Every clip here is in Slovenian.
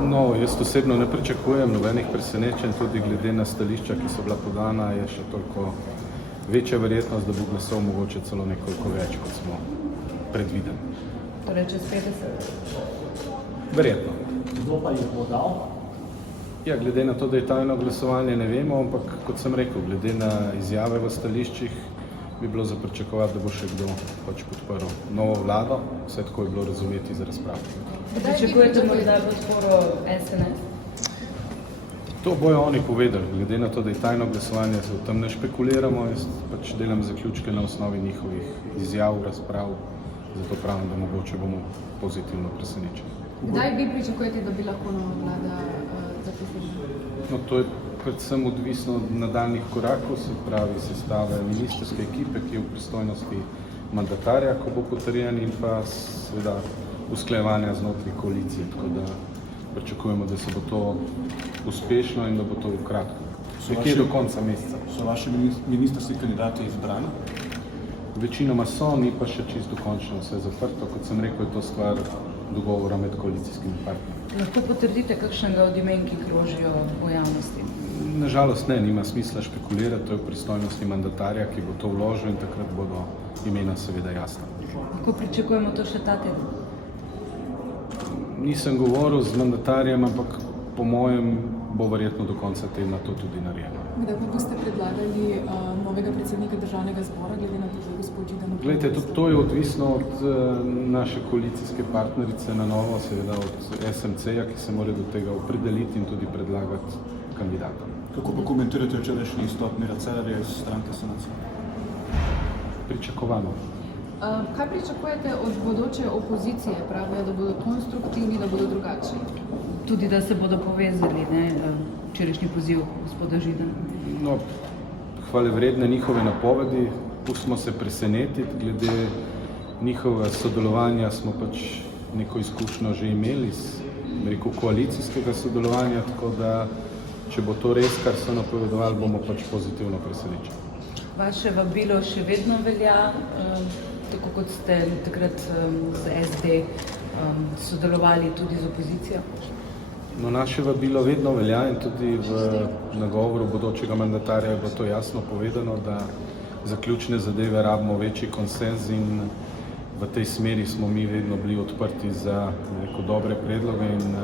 No, jaz osebno ne pričakujem nobenih presenečenj, tudi glede na stališča, ki so bila podana, je še toliko večja verjetnost, da bo glasov mogoče celo nekoliko več, kot smo predvideli. Torej, čez 50? Verjetno. Kdo pa jih bo dal? Ja, glede na to, da je tajno glasovanje, ne vemo, ampak kot sem rekel, glede na izjave v stališčih, bi bilo za pričakovati, da bo še kdo pač podprl novo vlado, vse tako je bilo razumeti iz razprav. Pričakujete morda podporo SNS? To bojo oni povedali, glede na to, da je tajno glasovanje, se o tem ne špekuliramo, jaz pač delam zaključke na osnovi njihovih izjav, razprav, zato pravim, da mogoče bomo pozitivno presenečeni. Kdaj vi pričakujete, da bi lahko nova vlada zapisala? No, to je predvsem odvisno od nadaljnjih korakov, se pravi sestave ministrske ekipe, ki je v pristojnosti mandatarja, ko bo potrjen, in pa seveda usklajevanja znotraj koalicije, tako da pričakujemo, da se bo to uspešno in da bo to v kratko. Nekje do konca meseca. So vaši ministrski kandidati izbrani? Večinoma so, ni pa še čisto dokončno vse zaprto. Kot sem rekel, je to stvar dogovora med koalicijskimi partnerji. Lahko potrdite kakšnega od imen, ki krožijo v javnosti? Nažalost ne, nima smisla špekulirati, to je v pristojnosti mandatarja, ki bo to vložil, in takrat bodo imena seveda jasna. Lahko pričakujemo to še ta teden? Nisem govoril z mandatarjem, ampak po mojem bo verjetno do konca tedna to tudi narejeno. Kdaj pa boste predlagali novega predsednika državnega zbora, glede na to, da gospod Židan? Glejte, tudi to je odvisno od naše koalicijske partnerice na novo, seveda od SMC-ja, ki se mora do tega opredeliti in tudi predlagati kandidata. Kako pa komentirate včerajšnji izstop Mira Cerarja iz stranke SMC? Pričakovano. Kaj pričakujete od bodoče opozicije? Pravijo, da bodo konstruktivni, da bodo drugačni? Tudi, da se bodo povezali, ne, včerajšnji poziv gospoda Židana. No, hvalevredne njihove napovedi, pustimo se presenetiti, glede njihovega sodelovanja smo pač neko izkušnjo že imeli, rekel, koalicijskega sodelovanja, tako da, če bo to res, kar so napovedovali, bomo pač pozitivno presenečeni. Vaše vabilo še vedno velja, tako kot ste takrat z SD sodelovali tudi z opozicijo? No, naše vabilo vedno velja in tudi v nagovoru bodočega mandatarja je bilo to jasno povedano, da za ključne zadeve rabimo večji konsenz, in v tej smeri smo mi vedno bili odprti za dobre predloge in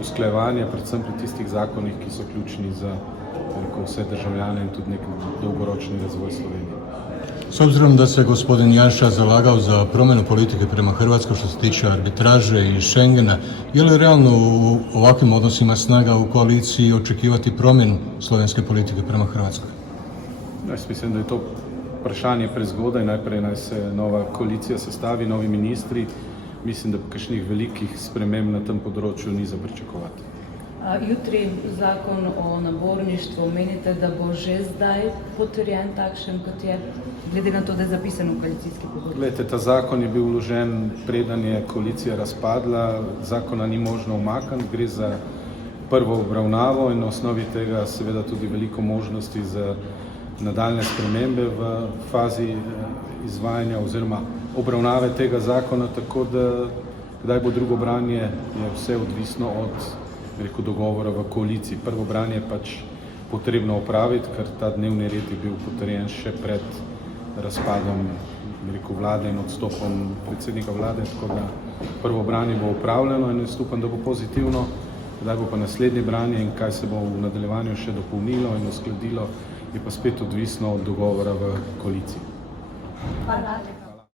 usklajevanje, predvsem pri tistih zakonih, ki so ključni za vse državljane in tudi nek dolgoročni razvoj Slovenije. S obzirom da se gospodin Janša zalagao za promjenu politike prema Hrvatskoj što se tiče arbitraže i Schengena, je li realno u ovakvim odnosima snaga u koaliciji očekivati promjenu slovenske politike prema Hrvatskoj? Jaz mislim, da je to vprašanje prezgodaj. Najprej naj se nova koalicija sestavi, novi ministri. Mislim, da kakšnih velikih sprememb na tem področju ni za pričakovati. Jutri zakon o naborništvu, menite, da bo že zdaj potrjen takšen, kot je, glede na to, da je zapisan v koalicijski pogodbi? Glejte, ta zakon je bil vložen, preden je koalicija razpadla, zakona ni možno umakniti, gre za prvo obravnavo in na osnovi tega seveda tudi veliko možnosti za nadaljne spremembe v fazi izvajanja oziroma obravnave tega zakona, tako da kdaj bo drugo branje, je vse odvisno od dogovora v koaliciji. Prvo branje je pač potrebno opraviti, ker ta dnevni red je bil potrjen še pred razpadom vlade in odstopom predsednika vlade, tako da prvo branje bo opravljeno in jaz upam, da bo pozitivno. Kdaj bo pa naslednje branje in kaj se bo v nadaljevanju še dopolnilo in uskladilo, je pa spet odvisno od dogovora v koaliciji. Hvala.